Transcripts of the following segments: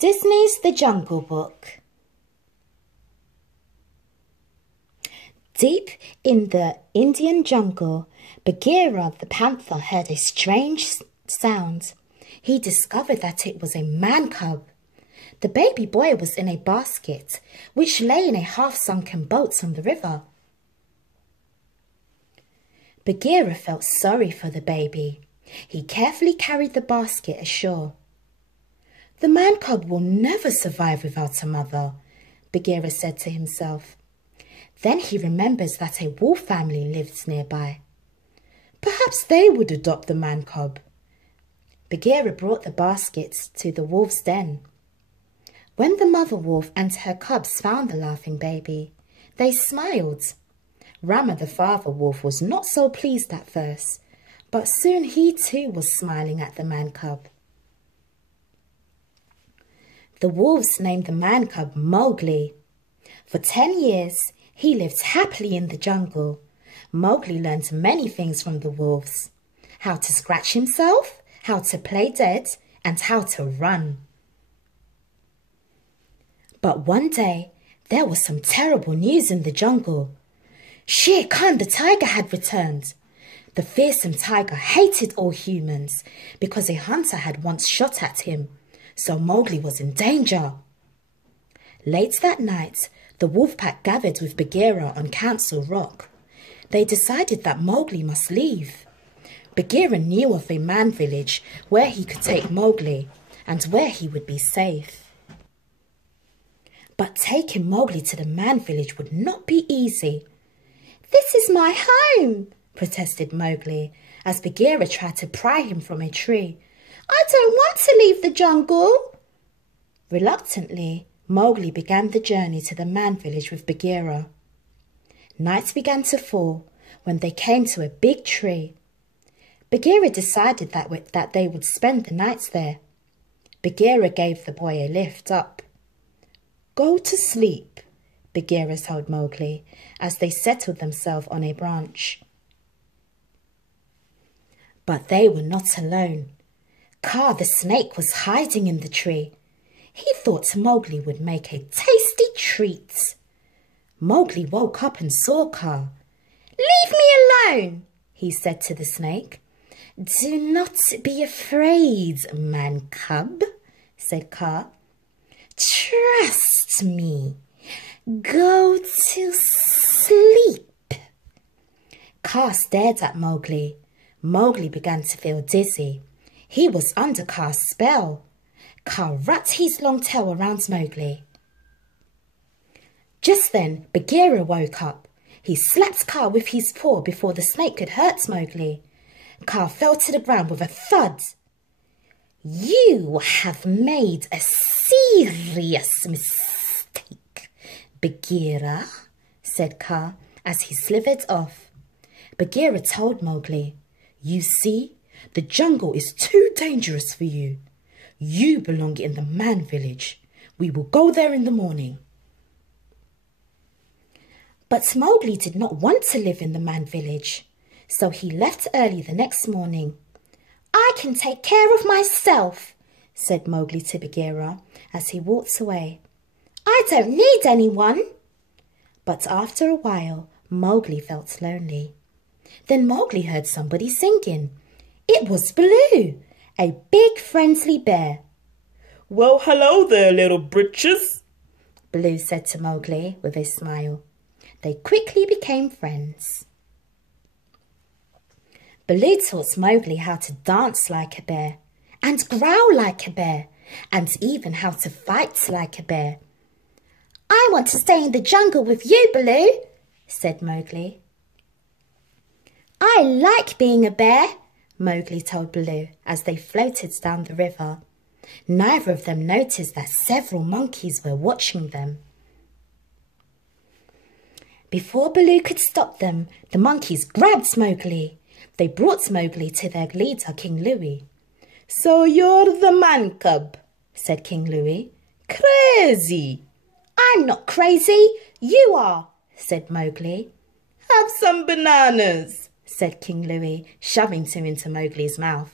Disney's The Jungle Book. Deep in the Indian jungle, Bagheera the panther heard a strange sound. He discovered that it was a man cub. The baby boy was in a basket, which lay in a half-sunken boat on the river. Bagheera felt sorry for the baby. He carefully carried the basket ashore. "The man cub will never survive without a mother," Bagheera said to himself. Then he remembers that a wolf family lives nearby. Perhaps they would adopt the man cub. Bagheera brought the basket to the wolf's den. When the mother wolf and her cubs found the laughing baby, they smiled. Rama the father wolf was not so pleased at first, but soon he too was smiling at the man cub. The wolves named the man cub Mowgli. For 10 years, he lived happily in the jungle. Mowgli learned many things from the wolves: how to scratch himself, how to play dead, and how to run. But one day, there was some terrible news in the jungle. Shere Khan the tiger had returned. The fearsome tiger hated all humans because a hunter had once shot at him, so Mowgli was in danger. Late that night, the wolf pack gathered with Bagheera on Council Rock. They decided that Mowgli must leave. Bagheera knew of a man village where he could take Mowgli and where he would be safe. But taking Mowgli to the man village would not be easy. "This is my home," protested Mowgli as Bagheera tried to pry him from a tree. "I don't want to leave the jungle." Reluctantly, Mowgli began the journey to the man village with Bagheera. Night began to fall when they came to a big tree. Bagheera decided that they would spend the night there. Bagheera gave the boy a lift up. "Go to sleep," Bagheera told Mowgli as they settled themselves on a branch. But they were not alone. Kaa the snake was hiding in the tree. He thought Mowgli would make a tasty treat. Mowgli woke up and saw Kaa. "Leave me alone," he said to the snake. "Do not be afraid, man cub," said Kaa. "Trust me. Go to sleep." Kaa stared at Mowgli. Mowgli began to feel dizzy. He was under Kaa's spell. Kaa wrapped his long tail around Mowgli. Just then, Bagheera woke up. He slapped Kaa with his paw before the snake could hurt Mowgli. Kaa fell to the ground with a thud. "You have made a serious mistake, Bagheera," said Kaa as he slithered off. Bagheera told Mowgli, "You see, the jungle is too dangerous for you. You belong in the man village. We will go there in the morning." But Mowgli did not want to live in the man village, so he left early the next morning. "I can take care of myself," said Mowgli to Bagheera as he walked away. "I don't need anyone." But after a while, Mowgli felt lonely. Then Mowgli heard somebody singing. It was Baloo, a big friendly bear. "Well, hello there, little britches," Baloo said to Mowgli with a smile. They quickly became friends. Baloo taught Mowgli how to dance like a bear, and growl like a bear, and even how to fight like a bear. "I want to stay in the jungle with you, Baloo," said Mowgli. "I like being a bear," Mowgli told Baloo as they floated down the river. Neither of them noticed that several monkeys were watching them. Before Baloo could stop them, the monkeys grabbed Mowgli. They brought Mowgli to their leader, King Louie. "So you're the man cub," said King Louie. "Crazy." "I'm not crazy, you are," said Mowgli. "Have some bananas," said King Louie, shoving two into Mowgli's mouth.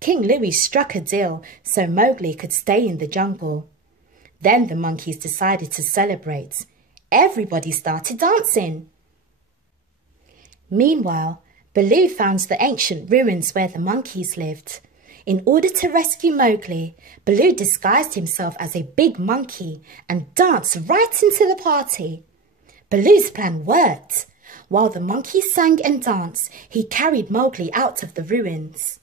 King Louis struck a deal so Mowgli could stay in the jungle. Then the monkeys decided to celebrate. Everybody started dancing. Meanwhile, Baloo found the ancient ruins where the monkeys lived. In order to rescue Mowgli, Baloo disguised himself as a big monkey and danced right into the party. Baloo's plan worked. While the monkeys sang and danced, he carried Mowgli out of the ruins.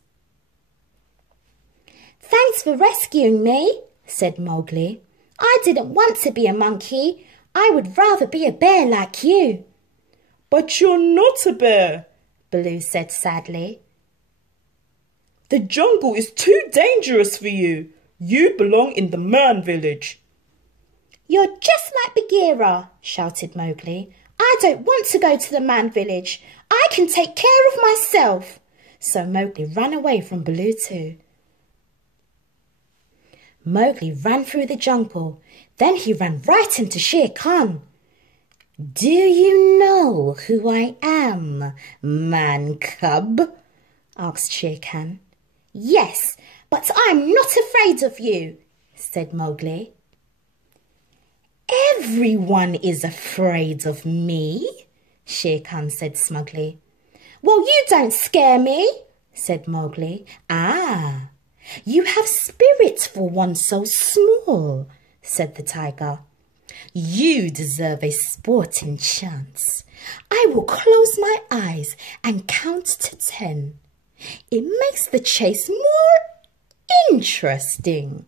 "Thanks for rescuing me," said Mowgli. "I didn't want to be a monkey. I would rather be a bear like you." "But you're not a bear," Baloo said sadly. "The jungle is too dangerous for you. You belong in the man village." "You're just like Bagheera," shouted Mowgli. "I don't want to go to the man village. I can take care of myself." So Mowgli ran away from Baloo too. Mowgli ran through the jungle. Then he ran right into Shere Khan. "Do you know who I am, man cub?" asked Shere Khan. "Yes, but I'm not afraid of you," said Mowgli. "Everyone is afraid of me," Shere Khan said smugly. "Well, you don't scare me," said Mowgli. "Ah, you have spirit for one so small," said the tiger. "You deserve a sporting chance. I will close my eyes and count to 10. It makes the chase more interesting."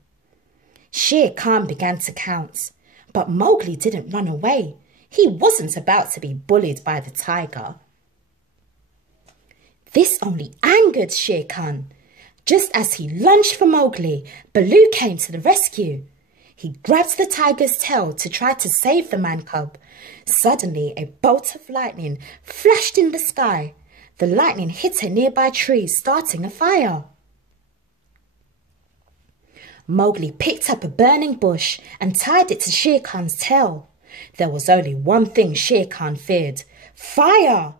Shere Khan began to count, but Mowgli didn't run away. He wasn't about to be bullied by the tiger. This only angered Shere Khan. Just as he lunged for Mowgli, Baloo came to the rescue. He grabbed the tiger's tail to try to save the man cub. Suddenly, a bolt of lightning flashed in the sky. The lightning hit a nearby tree, starting a fire. Mowgli picked up a burning bush and tied it to Shere Khan's tail. There was only one thing Shere Khan feared: fire!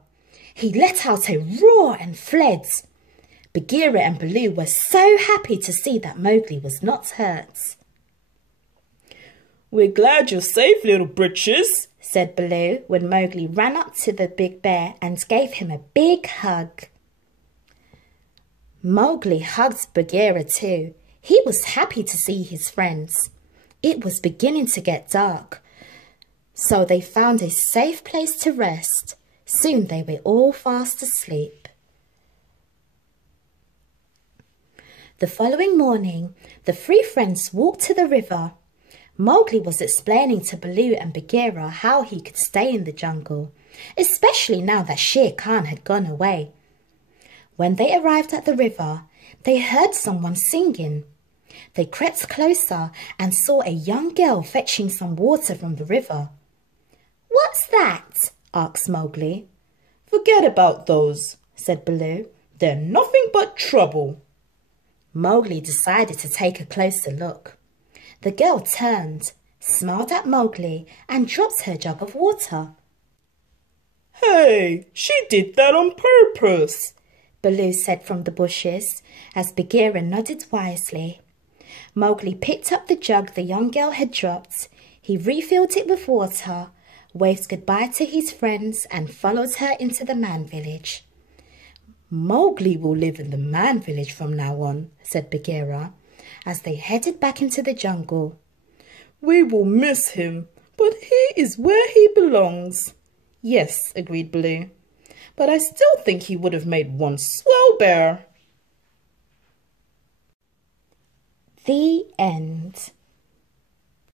He let out a roar and fled. Bagheera and Baloo were so happy to see that Mowgli was not hurt. "We're glad you're safe, little britches," said Baloo when Mowgli ran up to the big bear and gave him a big hug. Mowgli hugged Bagheera too. He was happy to see his friends. It was beginning to get dark, so they found a safe place to rest. Soon they were all fast asleep. The following morning, the three friends walked to the river. Mowgli was explaining to Baloo and Bagheera how he could stay in the jungle, especially now that Shere Khan had gone away. When they arrived at the river, they heard someone singing. They crept closer and saw a young girl fetching some water from the river. "What's that?" asked Mowgli. "Forget about those," said Baloo. "They're nothing but trouble." Mowgli decided to take a closer look. The girl turned, smiled at Mowgli, and dropped her jug of water. "Hey, she did that on purpose," Baloo said from the bushes, as Bagheera nodded wisely. Mowgli picked up the jug the young girl had dropped. He refilled it with water, waved goodbye to his friends, and followed her into the man village. "Mowgli will live in the man village from now on," said Bagheera, as they headed back into the jungle. "We will miss him, but he is where he belongs." "Yes," agreed Baloo, "but I still think he would have made one swell bear." The end.